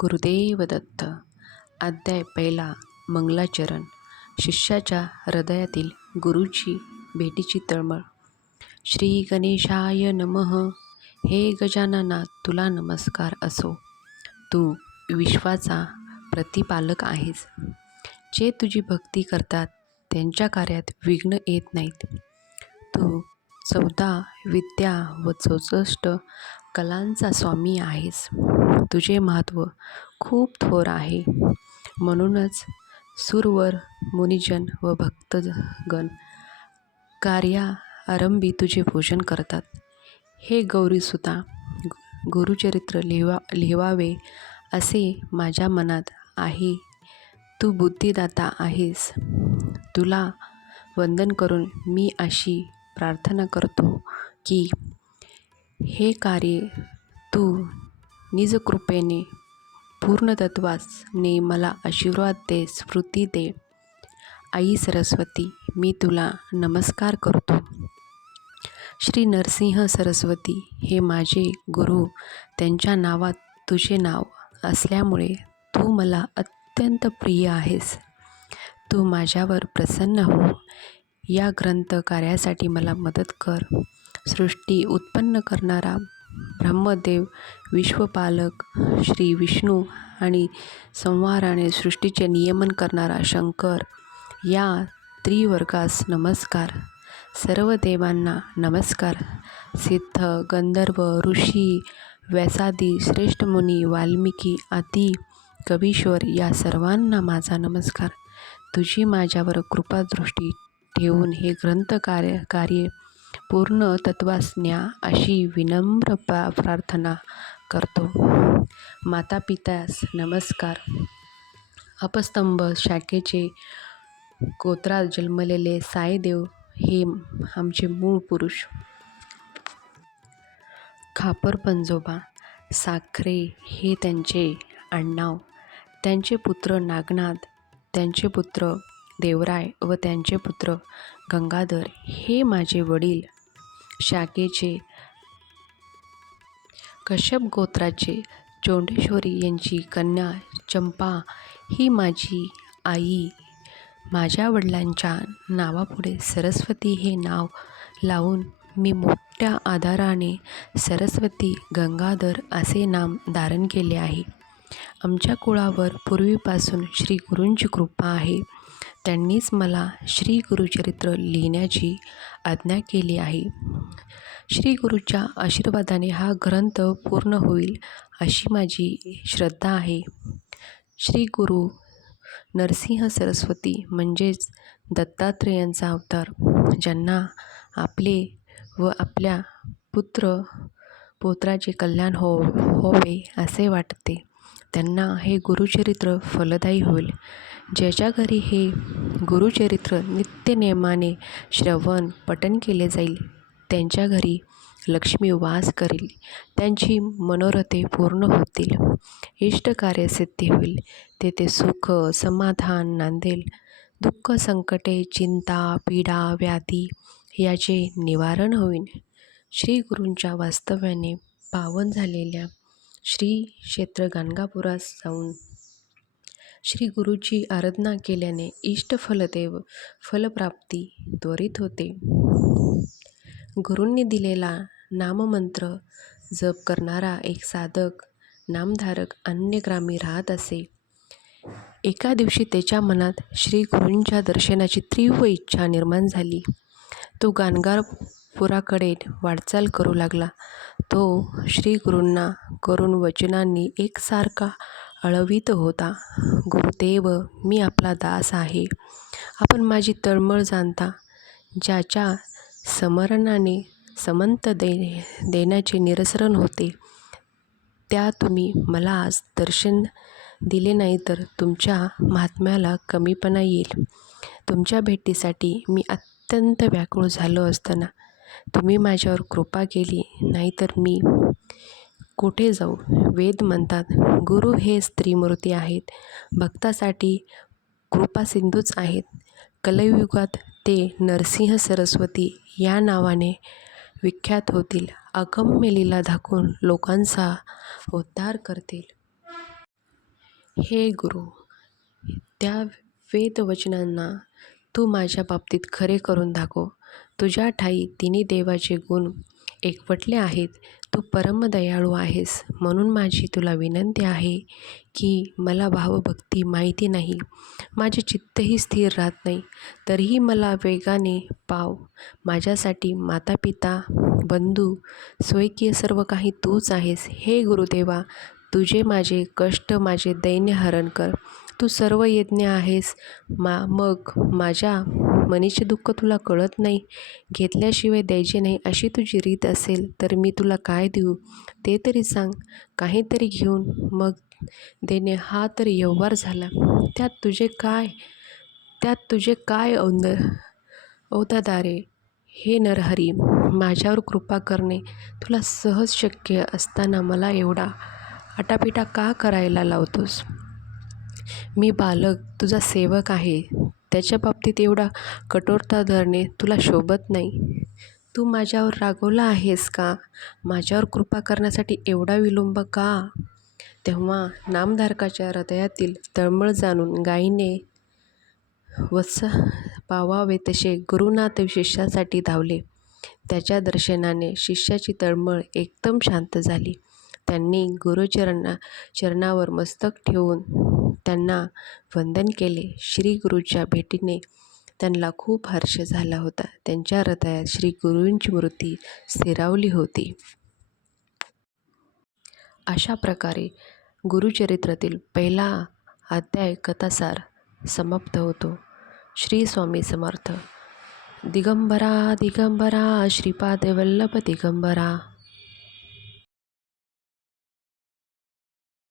गुरुदेव दत्त अध्याय पहिला मंगलाचरण. शिष्याच्या हृदयातील गुरुची भेटीची तळमळ. श्री गणेशाय नमः. हे गजानना तुला नमस्कार असो. तू विश्वाचा प्रतिपालक आहेस. जे तुझी भक्ती करतात त्यांच्या कार्यात विघ्न येत नाहीत. तू चौदा विद्या व चौसष्ट कलांचा स्वामी आहेस. तुझे महत्त्व खूप थोर आहे. म्हणूनच सुरवर मुनिजन व भक्तगण कार्याआरंभी तुझे पूजन करतात. हे गौरीसुता गुरुचरित्र लिवा लिहावे असे माझ्या मनात आहे. तू बुद्धिदाता आहेस. तुला वंदन करून मी अशी प्रार्थना करतो की हे कार्य तू निजकृपेने पूर्णतत्वाने मला आशीर्वाद दे स्फूर्ती दे. आई सरस्वती मी तुला नमस्कार करतो. श्री नरसिंह सरस्वती हे माझे गुरु. त्यांच्या नावात तुझे नाव असल्यामुळे तू मला अत्यंत प्रिय आहेस. तू माझ्यावर प्रसन्न हो. या ग्रंथ कार्यासाठी मला मदत कर. सृष्टी उत्पन्न करणारा ब्रह्मदेव विश्वपालक श्री विष्णू आणि संहाराने सृष्टीचे नियमन करणारा शंकर या त्रिवर्गास नमस्कार. सर्व देवांना नमस्कार. सिद्ध गंधर्व ऋषी व्यासादी श्रेष्ठ मुनी वाल्मिकी आदी कवीश्वर या सर्वांना माझा नमस्कार. तुझी माझ्यावर कृपादृष्टी ठेवून हे ग्रंथ कार्य कार्य पूर्ण तत्वासन्या अशी विनम्र प्रा प्रार्थना करतो. माता पित्यास नमस्कार. अपस्तंभ शाखेचे गोत्रात जन्मलेले साईदेव हे आमचे मूळ पुरुष. खापर पंजोबा साखरे हे त्यांचे आडनाव. त्यांचे पुत्र नागनाथ त्यांचे पुत्र देवराय व त्यांचे पुत्र गंगाधर हे माझे वडील. शाखेचे कश्यप गोत्राचे चोंडेश्वरी यांची कन्या चंपा ही माझी आई. माझ्या वडिलांच्या नावापुढे सरस्वती हे नाव लावून मी मोठ्या आधाराने सरस्वती गंगाधर असे नाम धारण केले आहे. आमच्या कुळावर पूर्वीपासून श्री गुरूंची कृपा आहे. त्यांनीच मला श्री गुरुचरित्र लिहिण्याची आज्ञा केली आहे. श्री गुरुच्या आशीर्वादाने हा ग्रंथ पूर्ण होईल अशी माझी श्रद्धा आहे. श्री गुरु नरसिंह सरस्वती म्हणजेच दत्तात्रेयांचा अवतार ज्यांना आपले व आपल्या पुत्र पोत्राचे कल्याण हो होवे असे वाटते. त्यांना हे गुरुचरित्र फलदायी होईल. ज्याच्या घरी हे गुरुचरित्र नित्यनेमाने श्रवण पठण केले जाईल त्यांच्या घरी लक्ष्मी वास करेल. त्यांची मनोरथे पूर्ण होतील. इष्टकार्य सिद्धी होईल. तेथे सुख समाधान नांदेल. दुःख संकटे चिंता पीडा व्याधी याचे निवारण होईल. श्री गुरूंच्या वास्तव्याने पावन झालेल्या श्री क्षेत्र गाणगापुरास जाऊन श्री गुरुची आराधना केल्याने इष्टफलदेव फलप्राप्ती त्वरित होते. गुरूंनी दिलेला नाममंत्र जप करणारा एक साधक नामधारक अन्यग्रामी राहत असे. एका दिवशी त्याच्या मनात श्री गुरूंच्या दर्शनाची तीव्र इच्छा निर्माण झाली. तो गाणगारपुराकडे वाटचाल करू लागला. तो श्रीगुरूंना करून वचनांनी एकसारखा अळवित होता. गुरुदेव मी आपला दास आहे. आपण माझी तळमळ जाणता. ज्याच्या स्मरणाने समंत दे देण्याचे निरसरण होते. त्या तुम्ही मला आज दर्शन दिले नाही तर तुमच्या महात्म्याला कमीपणा येईल. तुमच्या भेटीसाठी मी अत्यंत व्याकुळ झालो असताना तुम्ही माझ्यावर कृपा केली नाही तर मी कुठे जाऊ? वेद म्हणतात गुरु हे स्त्रीमूर्ती आहेत भक्तासाठी कृपासिंधूच आहेत. कलयुगात ते नरसिंह सरस्वती या नावाने विख्यात होतील. अगम्य लीला दाखवून लोकांचा उद्धार करतील. हे गुरु त्या वेदवचनांना तू माझ्या बाबतीत खरे करून दाखव. तुझ्या ठाई तिन्ही देवाचे गुण एकवटले आहेत. तू परमदयाळू आहेस. म्हणून माझी तुला विनंती आहे की मला भावभक्ती माहिती नाही. माझे चित्तही स्थिर राहत नाही. तरीही मला वेगाने पाव. माझ्यासाठी माता पिता बंधू स्वैकीय सर्व काही तूच आहेस. हे गुरुदेवा तुझे माझे कष्ट माझे दैन्य हरण कर. तू सर्व यज्ञ आहेस. मा मग माझ्या मनीचे दुःख तुला कळत नाही. घेतल्याशिवाय द्यायचे नाही अशी तुझी रीत असेल तर मी तुला काय देऊ? ते तरी सांग. काहीतरी घेऊन मग देणे हा तर व्यवहार झाला. त्यात तुझे काय? त्यात तुझे काय औंद औदादारे? हे नरहरी माझ्यावर कृपा करणे. तुला सहज शक्य असताना मला एवढा आटापिटा का करायला लावतोस? मी बालक तुझा सेवक आहे. त्याच्या बाबतीत एवढा कठोरता धरणे तुला शोभत नाही. तू माझ्यावर रागवला आहेस का? माझ्यावर कृपा करण्यासाठी एवढा विलंब का? तेव्हा नामधारकाच्या हृदयातील तळमळ जाणून गायीने वत्स पावावे तसे गुरुनाथ शिष्यासाठी धावले. त्याच्या दर्शनाने शिष्याची तळमळ एकदम शांत झाली. त्यांनी गुरुचरणा चरणावर मस्तक ठेवून त्यांना वंदन केले. श्री गुरुच्या भेटीने त्यांना खूप हर्ष झाला होता. त्यांच्या हृदयात श्री गुरूंची मूर्ती स्थिरावली होती. अशा प्रकारे गुरुचरित्रातील पहिला अध्याय कथासार समाप्त होतो. श्री स्वामी समर्थ. दिगंबरा दिगंबरा श्रीपाद वल्लभ दिगंबरा.